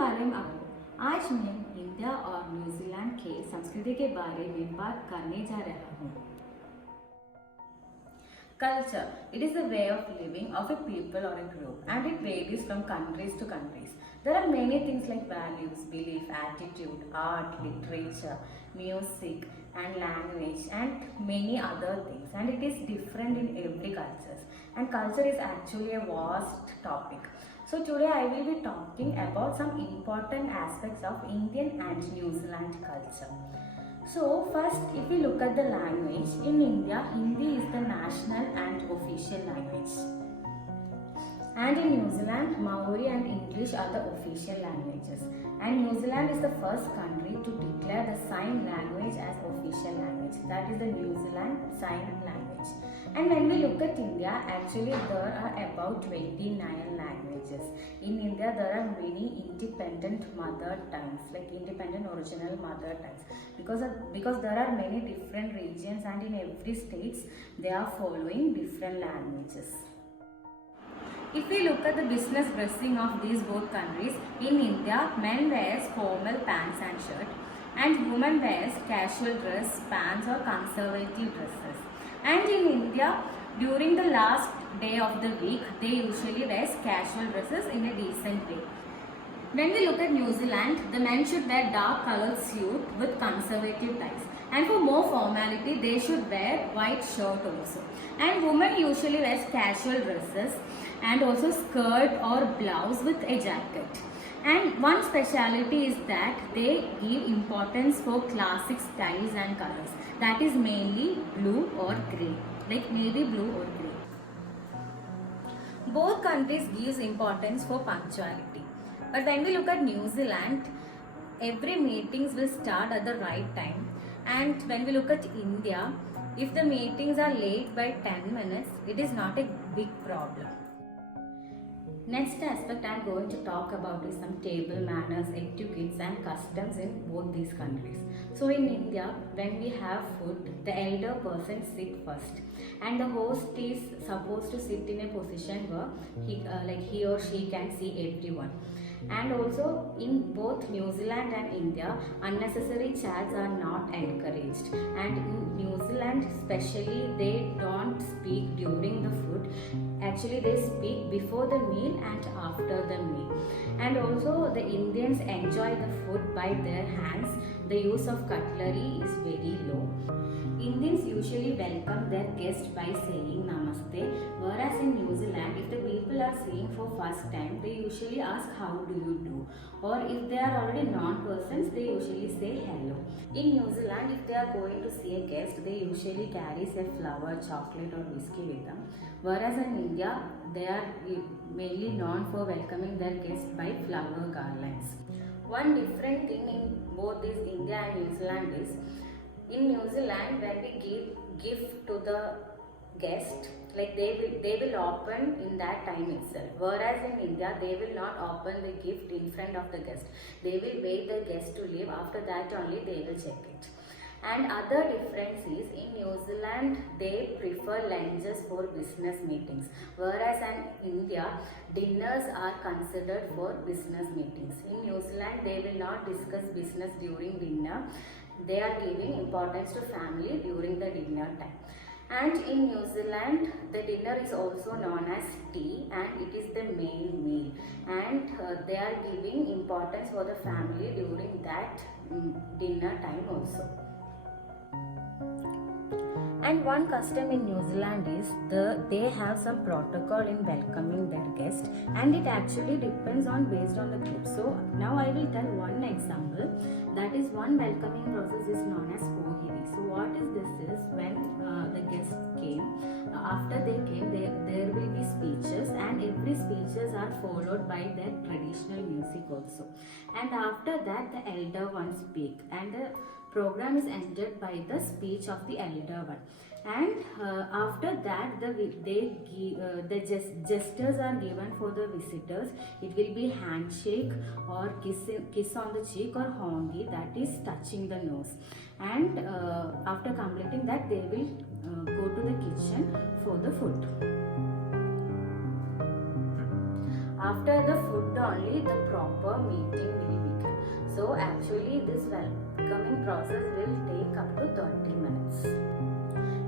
वालेकुम आज मैं इंडिया और न्यूजीलैंड के संस्कृति के बारे में बात करने जा रहा हूँ। Culture. It is a way of living of a people or a group, and it varies from countries to countries. There are many things like values, belief, attitude, art, literature, music, and language, and many other things. And it is different in every culture. And culture is actually a vast topic. So today I will be talking about some important aspects of Indian and New Zealand culture. So first, if we look at the language, in India, Hindi is the national and official language. And in New Zealand, Maori and English are the official languages. And New Zealand is the first country to declare the sign language as official language. That is the New Zealand Sign Language. And when we look at India, actually there are about 29 languages. In India, there are many independent mother tongues, like independent original mother tongues. Because there are many different regions, and in every states, they are following different languages. If we look at the business dressing of these both countries, in India, men wears formal pants and shirt, and women wears casual dress, pants or conservative dresses. And in India, during the last day of the week, they usually wear casual dresses in a decent way. When we look at New Zealand, the men should wear dark colored suit with conservative ties. And for more formality, they should wear white shirt also. And women usually wear casual dresses and also skirt or blouse with a jacket. And one speciality is that they give importance for classic styles and colors. That is mainly blue or grey, like navy blue or grey. Both countries gives importance for punctuality. But when we look at New Zealand, every meetings will start at the right time. And when we look at India, if the meetings are late by 10 minutes, it is not a big problem. Next aspect I am going to talk about is some table manners, etiquettes and customs in both these countries. So in India, when we have food, the elder person sit first, and the host is supposed to sit in a position where he or she can see everyone. And also in both New Zealand and India, unnecessary chats are not encouraged. And in New Zealand especially, they don't speak during the food. Actually, they speak before the meal and after the meal. And also the Indians enjoy the food by their hands. The use of cutlery is very low. Indians usually welcome their guests by saying Namaste, whereas in New Zealand, if the people are seeing for first time, they usually ask how do you do, or if they are already non-persons, they usually say hello. In New Zealand, if they are going to see a guest, they usually carry a flower, chocolate or whiskey with them, whereas in India, they are mainly known for welcoming their guests by flower garlands. One different thing in both this India and New Zealand is, in New Zealand, when we give gift to the guest, like they will open in that time itself. Whereas in India, they will not open the gift in front of the guest. They will wait the guest to leave. After that only they will check it. And other difference is, in New Zealand, they prefer lunches for business meetings. Whereas in India, dinners are considered for business meetings. In New Zealand, they will not discuss business during dinner. They are giving importance to family during the dinner time. And in New Zealand, the dinner is also known as tea, and it is the main meal. And they are giving importance for the family during that dinner time also. And one custom in New Zealand is they have some protocol in welcoming their guests, and it actually depends on based on the group. So now I will tell one example. That is, one welcoming process is known as pohiri. So what is this is, when the guests came, after they came, there will be speeches, and every speeches are followed by their traditional music also. And after that, the elder one speak, and the program is ended by the speech of the elder one. And after that, the gestures are given for the visitors. It will be handshake or kiss on the cheek, or hongi, that is touching the nose. And after completing that, they will go to the kitchen for the food. After the food only the proper meeting will begin. So actually this welcoming process will take up to 30 minutes.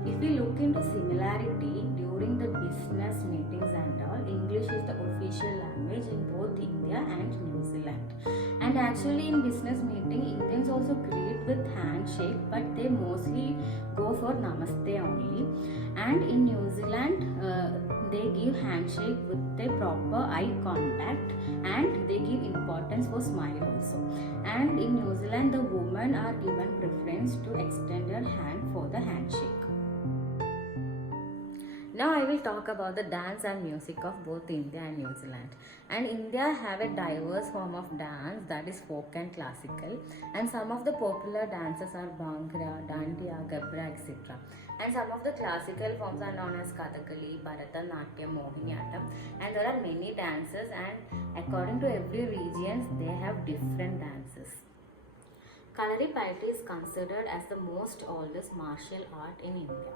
If we look into similarity during the business meetings and all, English is the official language in both India and New Zealand. And actually in business meeting, Indians also greet with handshake, but they mostly go for namaste only. And in New Zealand, they give handshake with a proper eye contact, and they give importance for smile also. And in New Zealand, the women are given preference to extend their hand for the handshake. Now I will talk about the dance and music of both India and New Zealand. And India have a diverse form of dance, that is folk and classical. And some of the popular dances are Bhangra, Dandiya, Gabra, etc. And some of the classical forms are known as Kathakali, Bharatanatyam, Mohiniyattam. And there are many dances, and according to every region, they have different dances. Kalaripayattu is considered as the most oldest martial art in India.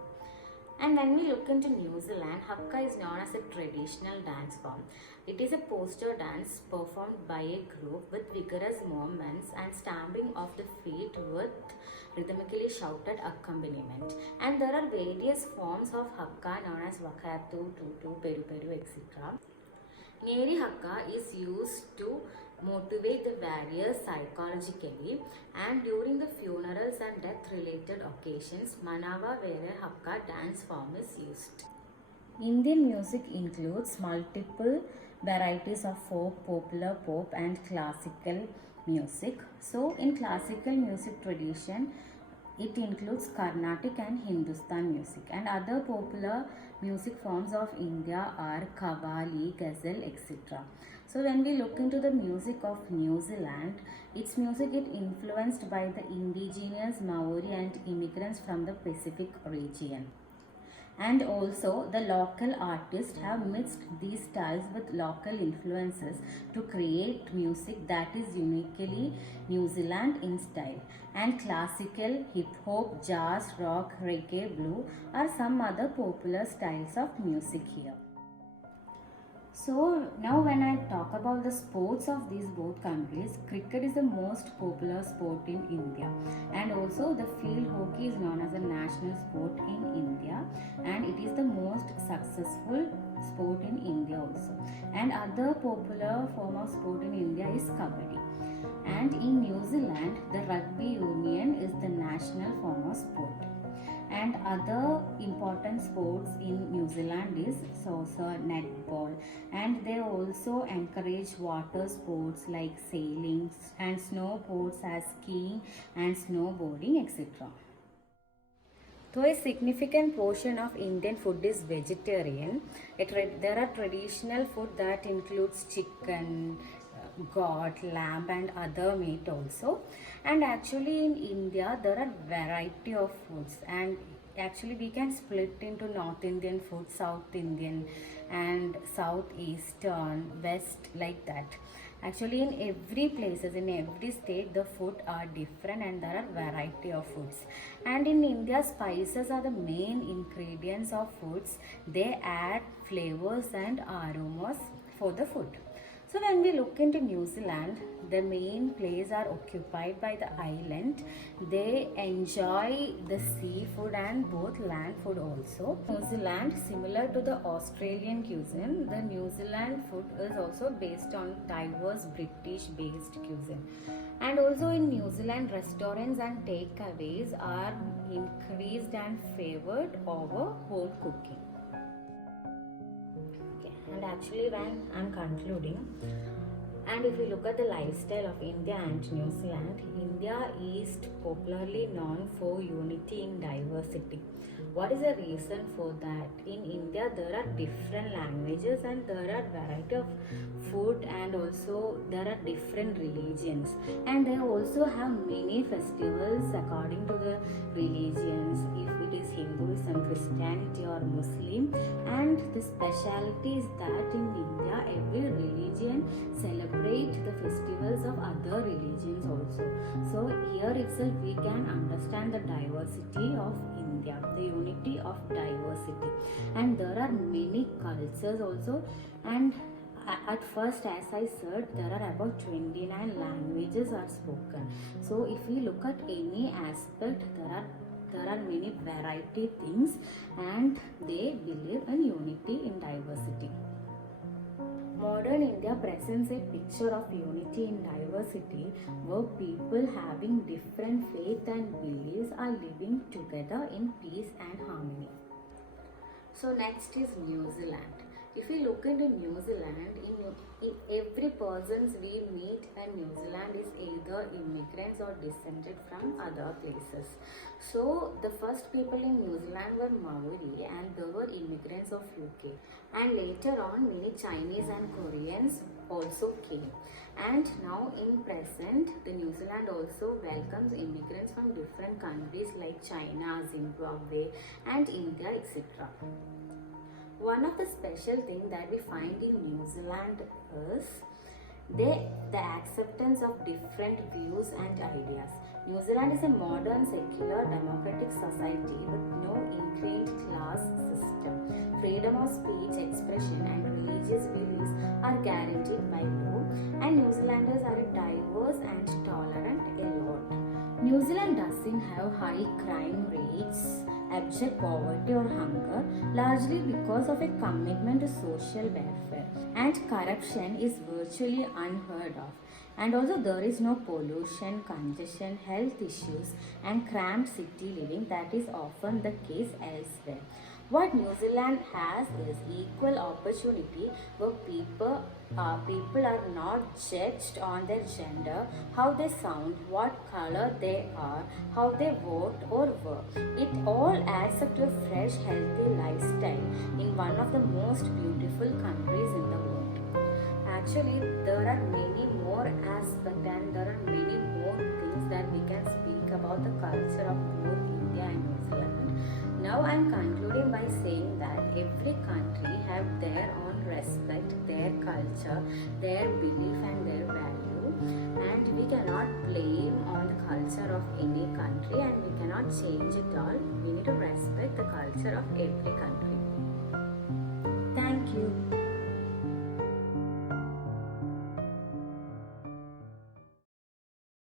And when we look into New Zealand, Hakka is known as a traditional dance form. It is a posture dance performed by a group with vigorous movements and stamping of the feet with rhythmically shouted accompaniment. And there are various forms of Hakka known as Wakatu, Tutu, Peru Peru, etc. Neri Hakka is used to motivate the warriors psychologically, and during the funerals and death related occasions, Manawa Vere Hakka dance form is used. Indian music includes multiple varieties of folk, popular, pop and classical music. So in classical music tradition, it includes Carnatic and Hindustan music, and other popular music forms of India are Qawwali, Ghazal, etc. So when we look into the music of New Zealand, its music is influenced by the indigenous Maori and immigrants from the Pacific region. And also the local artists have mixed these styles with local influences to create music that is uniquely New Zealand in style. And classical, hip hop, jazz, rock, reggae, blue are some other popular styles of music here. So now when I talk about the sports of these both countries, cricket is the most popular sport in India, and also the field hockey is known as a national sport in India, and it is the most successful sport in India also. And other popular form of sport in India is kabaddi. And in New Zealand, the rugby union is the national form of sport. And other important sports in New Zealand is soccer, netball, and they also encourage water sports like sailing and snow sports as skiing and snowboarding, etc. Though a significant portion of Indian food is vegetarian, there are traditional food that includes chicken, goat, lamb and other meat also. And actually in India there are variety of foods, and actually we can split into North Indian food, South Indian and Southeastern, West, like that. Actually in every places, in every state the food are different and there are variety of foods. And in India spices are the main ingredients of foods. They add flavors and aromas for the food. So when we look into New Zealand, the main place are occupied by the island. They enjoy the seafood and both land food also. New Zealand, similar to the Australian cuisine, the New Zealand food is also based on diverse British based cuisine. And also in New Zealand, restaurants and takeaways are increased and favored over home cooking. And actually when I'm concluding, and if we look at the lifestyle of India and New Zealand, India is popularly known for unity in diversity. What is the reason for that? In India there are different languages and there are variety of food, and also there are different religions, and they also have many festivals according to the religions, if it is Hinduism, Christianity or Muslim. And the speciality is that in India every religion celebrate the festivals of other religions also. So here itself we can understand the diversity of India, the unity of diversity. And there are many cultures also, and at first, as I said, there are about 29 languages are spoken. So if we look at any aspect, there are many variety things, and they believe in unity in diversity. Modern India presents a picture of unity in diversity, where people having different faith and beliefs are living together in peace and harmony. So next is New Zealand. If we look into New Zealand, in every persons we meet in New Zealand is either immigrants or descended from other places. So the first people in New Zealand were Maori, and they were immigrants of UK. And later on, many Chinese and Koreans also came. And now in present, the New Zealand also welcomes immigrants from different countries like China, Zimbabwe and India, etc. One of the special things that we find in New Zealand is the acceptance of different views and ideas. New Zealand is a modern, secular, democratic society with no ingrained class system. Freedom of speech, expression and religious beliefs are guaranteed by law, and New Zealanders are diverse and tolerant a lot. New Zealand doesn't have high crime rates, abject poverty or hunger, largely because of a commitment to social welfare, and corruption is virtually unheard of. And also there is no pollution, congestion, health issues and cramped city living that is often the case elsewhere. What New Zealand has is equal opportunity, where people are not judged on their gender, how they sound, what color they are, how they vote or work. It all adds up to a fresh, healthy lifestyle in one of the most beautiful countries in the world. Actually, there are many more aspects and there are many more things that we can speak about the culture of both India and New Zealand. Now I am concluding by saying that every country have their own respect, their culture, their belief and their value, and we cannot blame on the culture of any country, and we cannot change it all. We need to respect the culture of every country. Thank you.